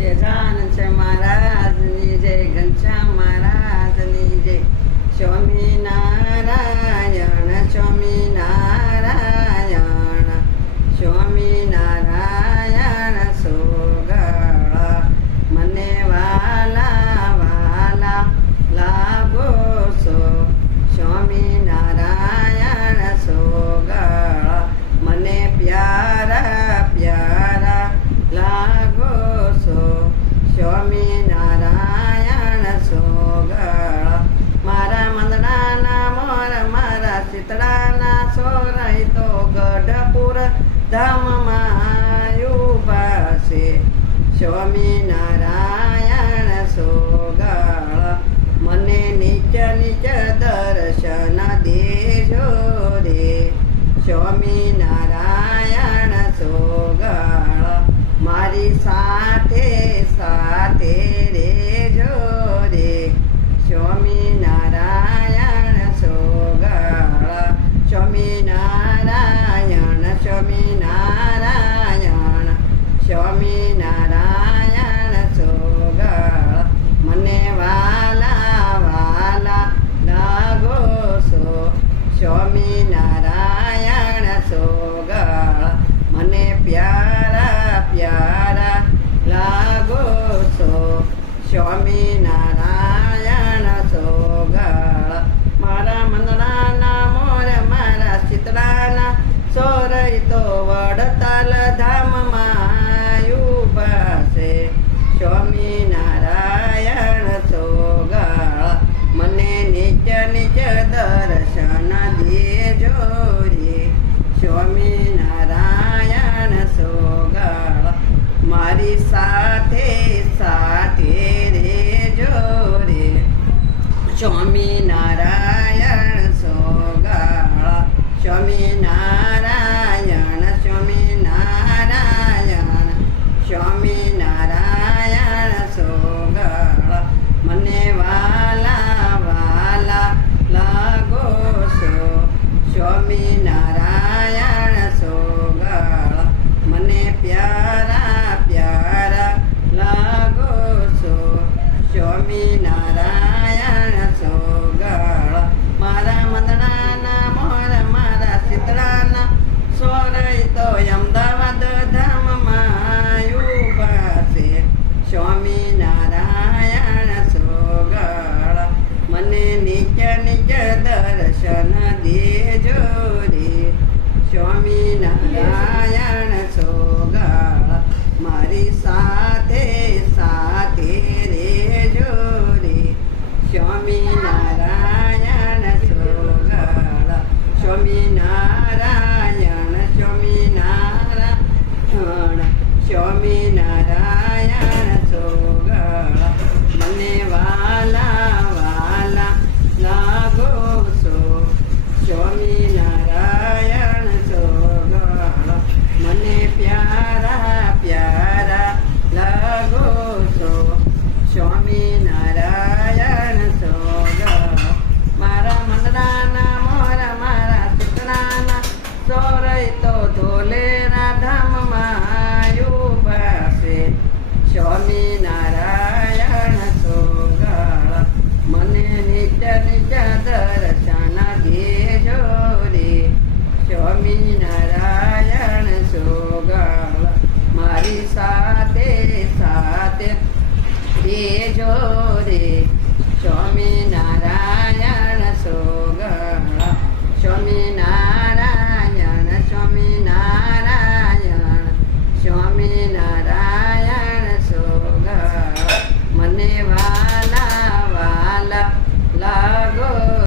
સેજાન છે મહારાજની જય, ઘનશ્યામ મહારાજની જય. સ્વામિનારાયણ સ્વામિનારાયણ સ્વામિનારાયણ સોગળ મને વાલા વાલા લાગો છો. સ્વામિનારાયણ સોગળ મને પ્યારા પ્યારા લાગો છો. સ્વામિનારાયણ સોગળ મારા મંદડાના મોર મારા શીતળાના સોરઈ તો ગઢપુર ધામમાં ઉભા છે. સ્વામિનારાયણ સોગળ મને નીચ નીચ દર્શન દેજો રે. સ્વામિનારાયણ સોગળ મારી સાથે સાથે રેજો રે. સ્વામિનારાયણ સોગળ સ્વામિનારાયણ સ્વામિનારાયણ સ્વામિનારાયણ સોગળ મને વાલા વાલા લાગો છો. સ્વામિનારાયણ સોગળ મને પ્યારા પ્યારા લાગો છો. સ્વામિનારાયણ સોગળ મારા મંદડાના મોર મારા શીતળાના સોરઈ તો વડતાલ ધામમાં ઉભા છે. સ્વામિનારાયણ સોગળ મને નિજ નિજ દર્શન દેજો રે. સ્વામિનારાયણ સોગળ મારી સાથે સાથે રેજો રે. સ્વામિનારાયણ સોગળ સ્વામિનારાયણ સ્વામિનારાયણ સ્વામિનારાયણ સોગળ મને વાલા વાલા લાગો છો. સ્વામિનારાયણ સોગળ મને પ્યારા પ્યારા લાગો છો. સ્વામિનારાયણ સોગળ મારા મંદડાના મોર મારા શીતળાના સોરઈ તો અમદાવાદ ધામમાં ઉભા છે. સ્વામિનારાયણ સોગળ મને નિજ નિજ દર્શન દેજો રે. સ્વામિનારાયણ સોગળ મારી સાથે સાથે રેજો રે. સ્વામિનારાયણ સોગળ સ્વામિનારાયણ સ્વામિનારાયણ સ્વામિનારાયણ